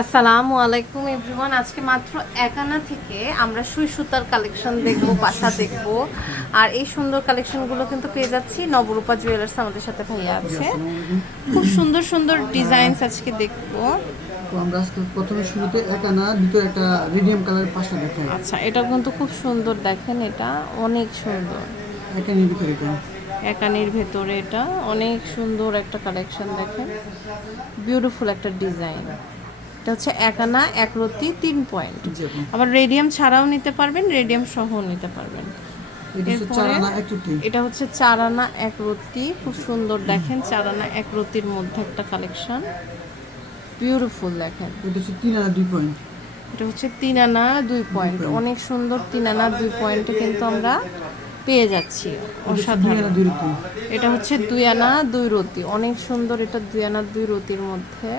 আসসালামু আলাইকুম এভরিওয়ান। আজকে মাত্র একানা থেকে আমরা সুই সুতার কালেকশন দেখব বাসা দেখব। আর এই সুন্দর কালেকশনগুলো কিন্তু পেয়ে যাচ্ছি নবরূপা জুয়েলার্স আমাদের সাথে ভাইয়া আছে। খুব সুন্দর সুন্দর ডিজাইনস আজকে দেখব। তো আমরা আজকে প্রথমে শুরুতে একানা ভিতরে একটা রিডিয়াম কালারের পাশটা দেখাই। আচ্ছা এটা কিন্তু খুব সুন্দর দেখেন এটা অনেক সুন্দর। একানির ভিতরে এটা। একানির ভেতরে এটা অনেক সুন্দর একটা কালেকশন দেখেন। বিউটিফুল একটা ডিজাইন এটা হচ্ছে এক আনা এক একরতি তিন পয়েন্ট। আবার রেডিয়াম ছাড়াও নিতে পারবেন রেডিয়াম সহ নিতে পারবেন। এটা হচ্ছে হচ্ছে চারানা এক রতি খুব সুন্দর দেখেন চারানা এক রতির মধ্যে একটা কালেকশন। বিউটিফুল দেখেন। এটা হচ্ছে তিন আনা দুই পয়েন্ট। এটা হচ্ছে তিন আনা দুই পয়েন্ট। অনেক সুন্দর তিন আনা দুই পয়েন্টে কিন্তু আমরা পেয়ে যাচ্ছি। অসাধারণ। আনা এটা হচ্ছে দুই আনা দুই রতি অনেক সুন্দর এটা দুই আনা দুই রতির মধ্যে।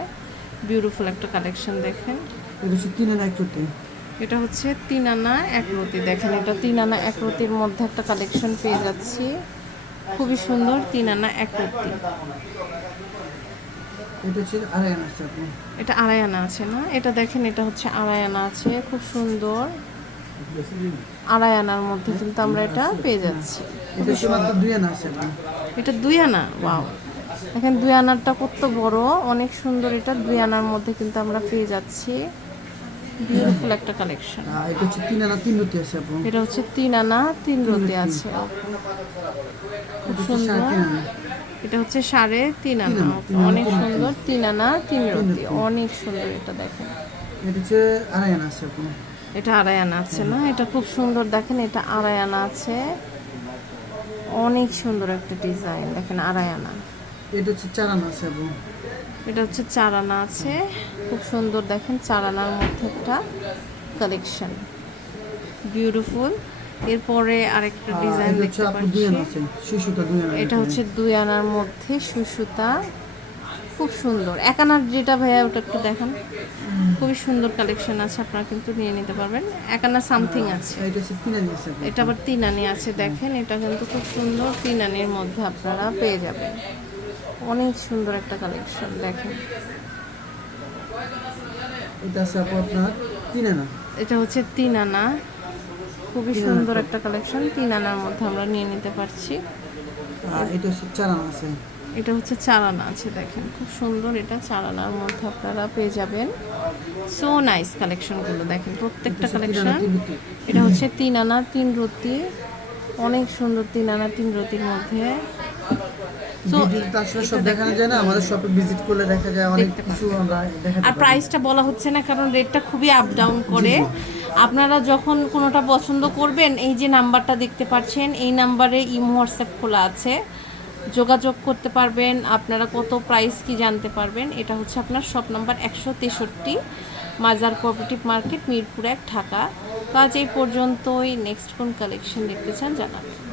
বিউটিফুল একটা কালেকশন দেখেন। এটা হচ্ছে তিন আনা একটুটি এটা হচ্ছে তিন আনা এক রতি দেখেন এটা তিন আনা এক রতির মধ্যে একটা কালেকশন পেয়ে যাচ্ছি। খুবই সুন্দর তিন আনা এক রতি এটা আড়াই আনা আছে না? এটা দেখেন এটা হচ্ছে আড়াই আনা আছে। খুব সুন্দর। আড়াই আনার মধ্যে কিন্তু আমরা এটা পেয়ে যাচ্ছি। এটা দুই আনা ওয়াও দেখেন দুই আনারটা কত বড়? অনেক সুন্দর এটা। দুই আনার মধ্যে কিন্তু আমরা পেয়ে যাচ্ছি। বিউটিফুল একটা কালেকশন এটা হচ্ছে তিন আনা তিন রুটি আছে আপু। এটা হচ্ছে তিন আনা তিন রতি আছে। খুব সুন্দর। এটা হচ্ছে সাড়ে তিন আনা। অনেক সুন্দর। তিন আনা তিন রতি। অনেক সুন্দর এটা দেখেন। এটা হচ্ছে আড়াই আনা আছে আপু। এটা আড়াই আনা আছে না? এটা খুব সুন্দর দেখেন এটা আড়াই আনা আছে। অনেক সুন্দর একটা ডিজাইন দেখেন আড়াই আনা। এটা হচ্ছে চার আনা আছে আপু এটা হচ্ছে চার আনা আছে। খুব সুন্দর দেখেন চার আনার মধ্যে একটা কালেকশন বিউটিফুল এরপরে আরেকটা ডিজাইন দেখতে পাচ্ছি। এটা হচ্ছে দুই আনার মধ্যে সুসুতা খুব সুন্দর। এক আনার যেটা ভাইয়া ওটা একটু দেখান। খুবই সুন্দর কালেকশন আছে আপনারা কিন্তু নিয়ে নিতে পারবেন। এক আনা সামথিং আছে। এটা হচ্ছে তিন আনি আছে এটা আবার তিন আনি আছে দেখেন এটা কিন্তু খুব সুন্দর। তিন আনির মধ্যে আপনারা পেয়ে যাবেন। অনেক সুন্দর একটা কালেকশন দেখেন। এটা আছে আপনার তিন আনা এটা হচ্ছে তিন আনা খুবই সুন্দর একটা কালেকশন তিন আনার মধ্যে আমরা নিয়ে নিতে পারছি। এটা হচ্ছে চার আনা আছে। এটা হচ্ছে চার আনা আছে দেখেন খুব সুন্দর এটা চার আনার মধ্যে আপনারা পেয়ে যাবেন। সো নাইস কালেকশনগুলো দেখেন প্রত্যেকটা কালেকশন এটা হচ্ছে তিন আনা তিন রতি অনেক সুন্দর তিন আনা তিন রতির মধ্যে। আর প্রাইসটা বলা হচ্ছে না কারণ রেটটা খুবই আপ ডাউন করে। আপনারা যখন কোনোটা পছন্দ করবেন এই যে নাম্বারটা দেখতে পাচ্ছেন এই নাম্বারে ইমো হোয়াটসঅ্যাপ খোলা আছে। যোগাযোগ করতে পারবেন আপনারা কত প্রাইস কি জানতে পারবেন এটা হচ্ছে আপনার শপ নাম্বার একশো তেষট্টি মাজার কোঅপারেটিভ মার্কেট মিরপুর এক ঢাকা। তো আজ এই পর্যন্তই নেক্সট কোন কালেকশন দেখতে চান জানাবেন।